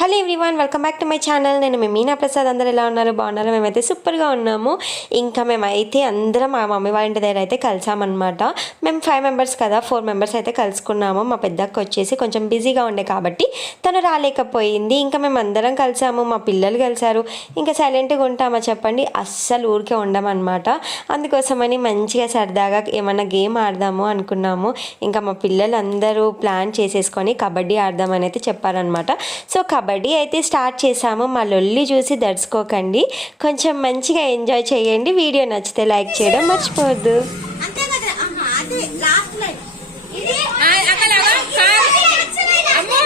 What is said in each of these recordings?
Hello everyone welcome back to my channel నేను మీ మీనా ప్రసాద్. అందరు ఎలా ఉన్నారు? బాగున్నారు? మేమైతే సూపర్గా ఉన్నాము. ఇంకా మేమైతే అందరం మా మమ్మీ వాళ్ళ ఇంటి దగ్గర అయితే కలిసామన్నమాట. మేము ఫైవ్ మెంబర్స్ కదా ఫోర్ మెంబర్స్ అయితే కలుసుకున్నాము. మా పెద్దక్క వచ్చేసి కొంచెం బిజీగా ఉండే కాబట్టి తను రాలేకపోయింది. ఇంకా మేము అందరం కలిసాము మా పిల్లలు కలిసారు ఇంకా సైలెంట్గా ఉంటామా చెప్పండి? అస్సలు ఊరికే ఉండమన్నమాట. అందుకోసమని మంచిగా సరదాగా ఏమన్నా గేమ్ ఆడదాము అనుకున్నాము. ఇంకా మా పిల్లలు అందరూ ప్లాన్ చేసేసుకొని కబడ్డీ ఆడదామని అయితే చెప్పారనమాట సో కబడ్డీ అయితే స్టార్ట్ చేసాము మా లొల్లి చూసి దడుచుకోకండి. కొంచెం మంచిగా ఎంజాయ్ చేయండి. వీడియో నచ్చితే లైక్ చేయడం మర్చిపోవద్దు. అంతే కదా? ఆహా, అదే లాస్ట్ లైన్ ఇది ఆ, అక్కడ అవ్వ, కార్ అమ్మో,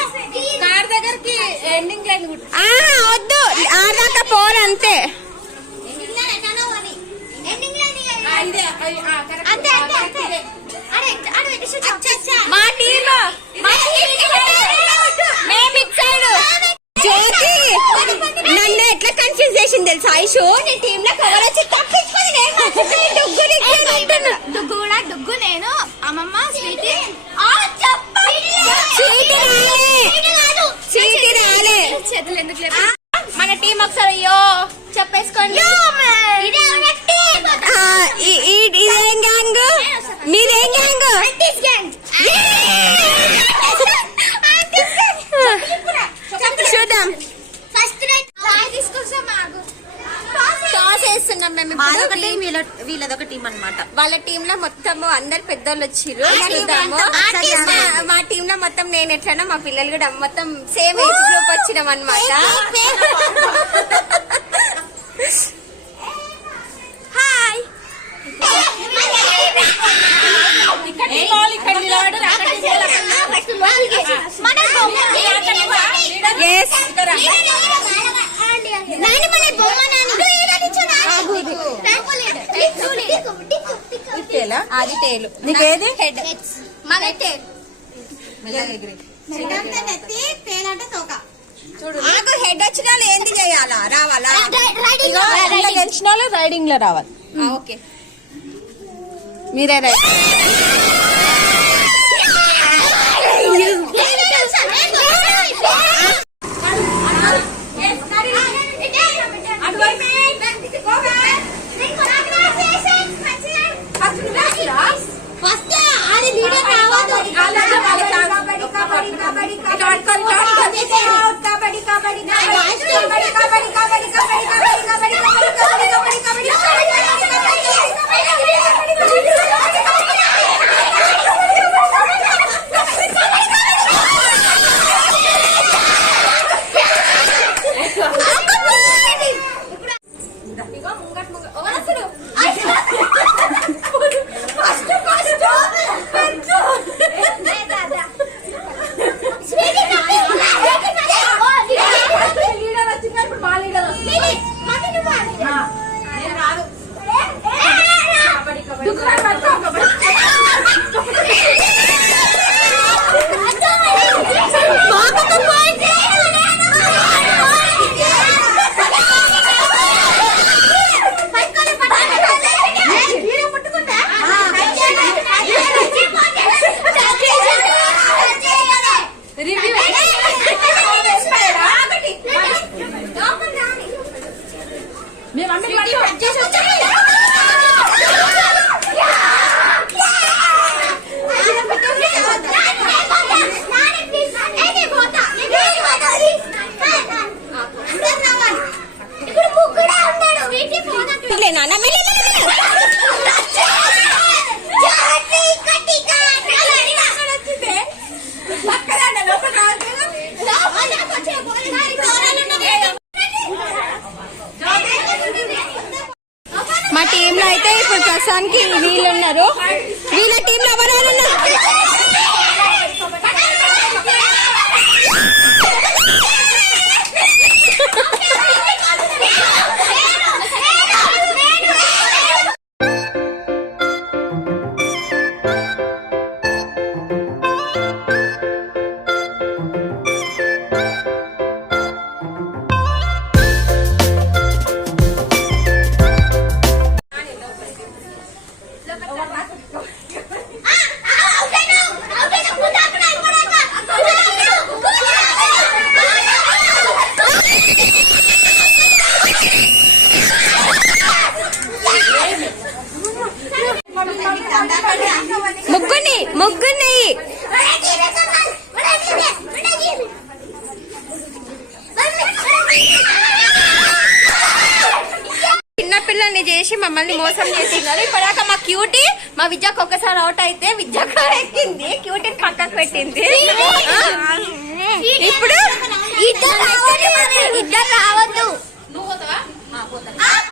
కార్ దగ్గరికి ఎండింగ్ లైన్ కుట్టు. వద్దు. ఆడదాకా పోరు అంతే. ఎండింగ్ లైన్ ఎక్కడో పోనీ. ఎండింగ్ లైన్ ఇక ఆ, ఇదే ఆ, ఆ, కరెక్ట్. అంతే ఆ, అంతే కరెక్ట్ అంతే ఇదే. అరే అరే వెంకటేశ్వర అచ్చచ్చా. మా టీమ్ మా team ఇటు సైడ్. మేము ఇటు సైడ్. జ్యోతి నన్ను ఎట్లా చేసింది తెలుసా? ఐషు నీ టీమ్లో కవర్ వచ్చి తప్పించుకొని నేను డుగ్గు అంటున్నా. డుగ్గు కూడా డుగ్గు నేను అమ్మమ్మ స్వీటీ. చీటి రాలే. చీటి రాలే. చేతులు ఎందుకు లేపు? మన టీం ఒకసారి అయ్యో చెప్పేసుకోండి. ఆ, ఈ- ఈ- ఇదేం గ్యాంగ్ మీరేం గ్యాంగ్ టాస్ వేస్తున్నాం మేము వీళ్ళ వీళ్ళదొక టీం అన్నమాట వాళ్ళ టీమ్లో మొత్తం అందరు పెద్దోళ్ళు వచ్చిర్రు చూద్దాము. మా- టీమ్లో మొత్తం నేను ఎట్లనో మా పిల్లలు కూడా మొత్తం సేమ్ ఏజ్ గ్రూప్ వచ్చినాం అనమాట హాయ్ ఇక్కడ రా. అది టేలు నీకేది హెడ్. మన టేల్ ఆకు హెడ్ వచ్చిన వాళ్ళు ఏంది చేయాలా? రావాలా? ఇగో, ఇట్లా గెలిచిన వాళ్ళు రైడింగ్లో రావాలి. ఓకే. మీరే రైడ్ కబడ్డీ కబడ్డీ నాన్న మా టీంలో అయితే ఇప్పుడు ప్రస్తుతానికి వీళ్ళు ఉన్నారు. వీళ్ళ టీంలో ఎవరెవరు ఉన్నారు ముగ్గుని ముగ్గుని చిన్నపిల్లల్ని చేసి మమ్మల్ని మోసం చేస్తున్నారు ఇప్పుడు క్యూటీ మా విద్యకు ఒక్కసారి అవుట్ అయితే విద్య ఎక్కింది క్యూటీని పక్కకు పెట్టింది ఇప్పుడు ఇద్దరు రావద్దు